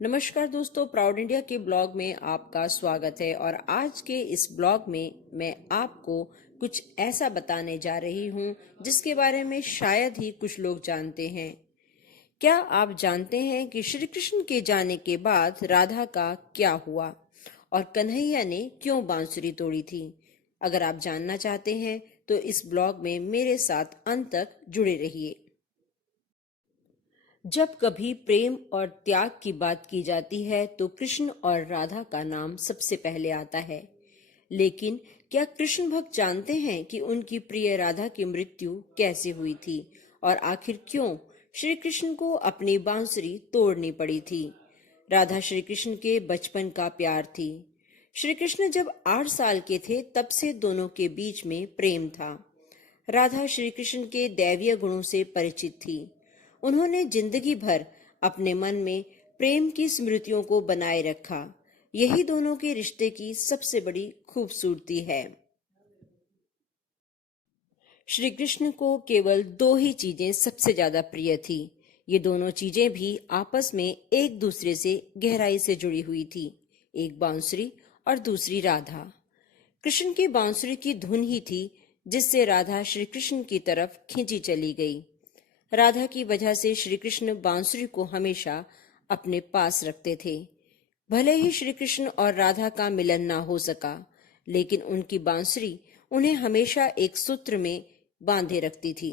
नमस्कार दोस्तों, proud India के ब्लॉग में आपका स्वागत है। और आज के इस ब्लॉग में मैं आपको कुछ ऐसा बताने जा रही हूँ जिसके बारे में शायद ही कुछ लोग जानते हैं। क्या आप जानते हैं कि श्री कृष्ण के जाने के बाद राधा का क्या हुआ और कन्हैया ने क्यों बांसुरी तोड़ी थी? अगर आप जानना चाहते हैं तो इस ब्लॉग में मेरे साथ अंत तक जुड़े रहिए। जब कभी प्रेम और त्याग की बात की जाती है तो कृष्ण और राधा का नाम सबसे पहले आता है। लेकिन क्या कृष्ण भक्त जानते हैं कि उनकी प्रिय राधा की मृत्यु कैसे हुई थी और आखिर क्यों श्री कृष्ण को अपनी बांसुरी तोड़नी पड़ी थी? राधा श्री कृष्ण के बचपन का प्यार थी। श्री कृष्ण जब 8 साल के थे तब से दोनों के बीच में प्रेम था। राधा श्री कृष्ण के दैवीय गुणों से परिचित थी। उन्होंने जिंदगी भर अपने मन में प्रेम की स्मृतियों को बनाए रखा। यही दोनों के रिश्ते की सबसे बड़ी खूबसूरती है। श्री कृष्ण को केवल 2 ही चीजें सबसे ज्यादा प्रिय थी। ये दोनों चीजें भी आपस में एक दूसरे से गहराई से जुड़ी हुई थी, एक बांसुरी और दूसरी राधा। कृष्ण की बांसुरी की धुन ही थी जिससे राधा श्री कृष्ण की तरफ खींची चली गई। राधा की वजह से श्री कृष्ण बांसुरी को हमेशा अपने पास रखते थे। भले ही श्री कृष्ण और राधा का मिलन ना हो सका, लेकिन उनकी बांसुरी उन्हें हमेशा एक सूत्र में बांधे रखती थी।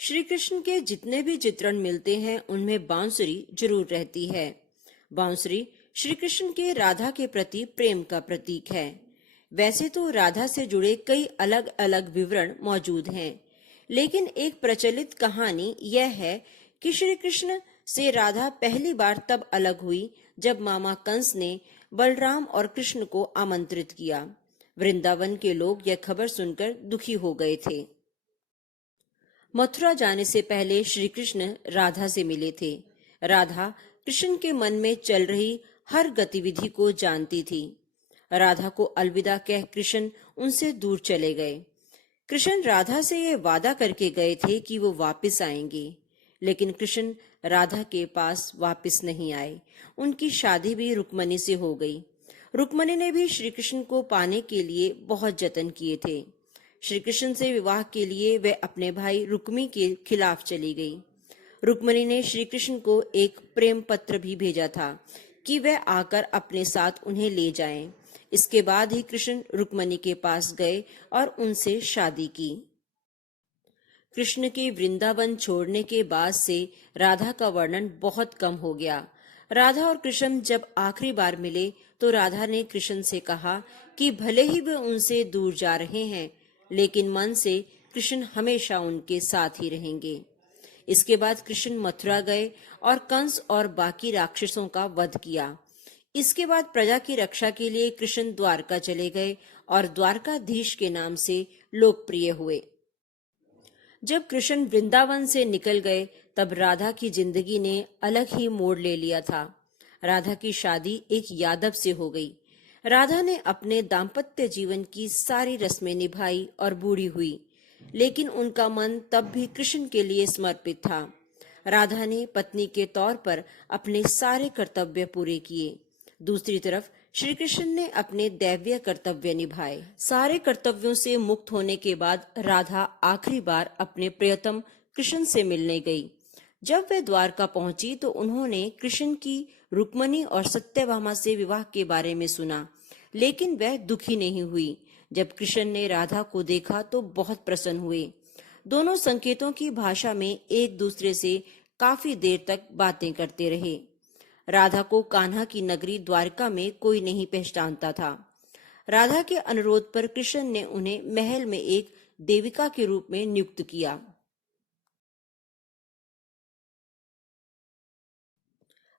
श्री कृष्ण के जितने भी चित्रण मिलते हैं उनमें बांसुरी जरूर रहती है। बांसुरी श्री कृष्ण के राधा के प्रति प्रेम का प्रतीक है। वैसे तो राधा से जुड़े कई अलग अलग विवरण मौजूद हैं, लेकिन एक प्रचलित कहानी यह है कि श्री कृष्ण से राधा पहली बार तब अलग हुई जब मामा कंस ने बलराम और कृष्ण को आमंत्रित किया। वृंदावन के लोग यह खबर सुनकर दुखी हो गए थे। मथुरा जाने से पहले श्री कृष्ण राधा से मिले थे। राधा कृष्ण के मन में चल रही हर गतिविधि को जानती थी। राधा को अलविदा कह कृष्ण उनसे दूर चले गए। कृष्ण राधा से ये वादा करके गए थे कि वो वापस आएंगे, लेकिन कृष्ण राधा के पास वापस नहीं आए। उनकी शादी भी रुक्मणी से हो गई। रुक्मणी ने भी श्री कृष्ण को पाने के लिए बहुत जतन किए थे। श्री कृष्ण से विवाह के लिए वे अपने भाई रुक्मी के खिलाफ चली गई। रुक्मणी ने श्री कृष्ण को एक प्रेम पत्र भी भेजा था कि वह आकर अपने साथ उन्हें ले जाएं। इसके बाद ही कृष्ण रुक्मणी के पास गए और उनसे शादी की। कृष्ण के वृंदावन छोड़ने के बाद से राधा का वर्णन बहुत कम हो गया। राधा और कृष्ण जब आखिरी बार मिले तो राधा ने कृष्ण से कहा कि भले ही वे उनसे दूर जा रहे हैं, लेकिन मन से कृष्ण हमेशा उनके साथ ही रहेंगे। इसके बाद कृष्ण मथुरा गए और कंस और बाकी राक्षसों का वध किया। इसके बाद प्रजा की रक्षा के लिए कृष्ण द्वारका चले गए और द्वारकाधीश के नाम से लोकप्रिय हुए। जब कृष्ण वृंदावन से निकल गए तब राधा की जिंदगी ने अलग ही मोड़ ले लिया था। राधा की शादी एक यादव से हो गई। राधा ने अपने दाम्पत्य जीवन की सारी रस्में निभाई और बूढ़ी हुई, लेकिन उनका मन तब भी कृष्ण के लिए समर्पित था। राधा ने पत्नी के तौर पर अपने सारे कर्तव्य पूरे किए। दूसरी तरफ श्री कृष्ण ने अपने दैवीय कर्तव्य निभाए। सारे कर्तव्यों से मुक्त होने के बाद राधा आखिरी बार अपने प्रियतम कृष्ण से मिलने गई। जब वह द्वारका पहुंची तो उन्होंने कृष्ण की रुक्मणी और सत्यभामा से विवाह के बारे में सुना, लेकिन वह दुखी नहीं हुई। जब कृष्ण ने राधा को देखा तो बहुत प्रसन्न हुए। दोनों संकेतों की भाषा में एक दूसरे से काफी देर तक बातें करते रहे। राधा को कान्हा की नगरी द्वारका में कोई नहीं पहचानता था। राधा के अनुरोध पर कृष्ण ने उन्हें महल में एक देविका के रूप में नियुक्त किया।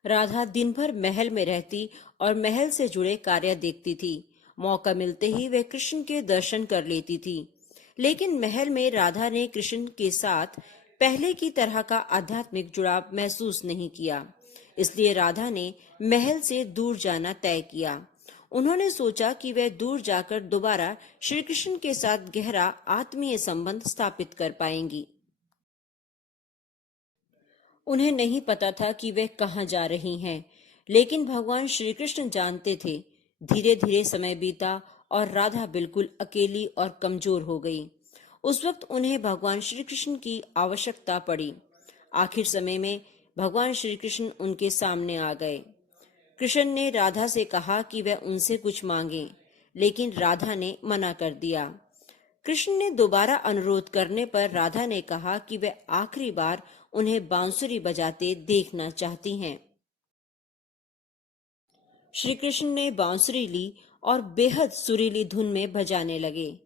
राधा दिन भर महल में रहती और महल से जुड़े कार्य देखती थी। मौका मिलते ही वह कृष्ण के दर्शन कर लेती थी। लेकिन महल में राधा ने कृष्ण के साथ पहले की तरह का आध्यात्मिक जुड़ाव महसूस नहीं किया। इसलिए राधा ने महल से दूर जाना तय किया। उन्होंने सोचा कि वह दूर जाकर दोबारा श्री कृष्ण के साथ गहरा आत्मीय संबंध स्थापित कर पाएंगी। उन्हें नहीं पता था कि वे कहाँ जा रही हैं। लेकिन भगवान श्री कृष्ण जानते थे। धीरे धीरे समय बीता और राधा बिल्कुल अकेली और कमजोर हो गई। उस वक्त उन्हें भगवान श्री कृष्ण की आवश्यकता पड़ी। आखिर समय में भगवान श्री कृष्ण उनके सामने आ गए। कृष्ण ने राधा से कहा कि वह उनसे कुछ मांगे, लेकिन राधा ने मना कर दिया। कृष्ण ने दोबारा अनुरोध करने पर राधा ने कहा कि वह आखिरी बार उन्हें बांसुरी बजाते देखना चाहती हैं। श्री कृष्ण ने बांसुरी ली और बेहद सुरीली धुन में बजाने लगे।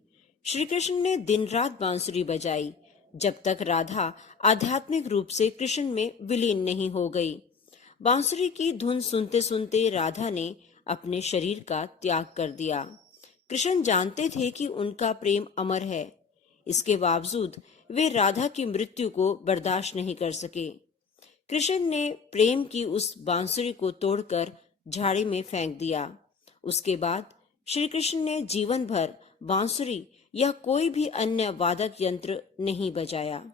श्री कृष्ण ने दिन रात बांसुरी बजाई, जब तक राधा आध्यात्मिक रूप से कृष्ण में विलीन नहीं हो गई। बांसुरी की धुन सुनते सुनते राधा ने अपने शरीर का त्याग कर दिया। कृष्ण जानते थे कि उनका प्रेम अमर है। इसके बावजूद वे राधा की मृत्यु को बर्दाश्त नहीं कर सके। कृष्ण ने प्रेम की उस बांसुरी को तोड़कर झाड़ी में फेंक दिया। उसके बाद श्री कृष्ण ने जीवन भर बांसुरी या कोई भी अन्य वादक यंत्र नहीं बजाया।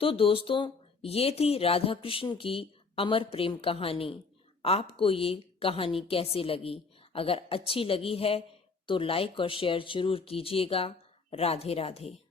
तो दोस्तों, ये थी राधा कृष्ण की अमर प्रेम कहानी। आपको ये कहानी कैसी लगी? अगर अच्छी लगी है तो लाइक और शेयर जरूर कीजिएगा। राधे राधे।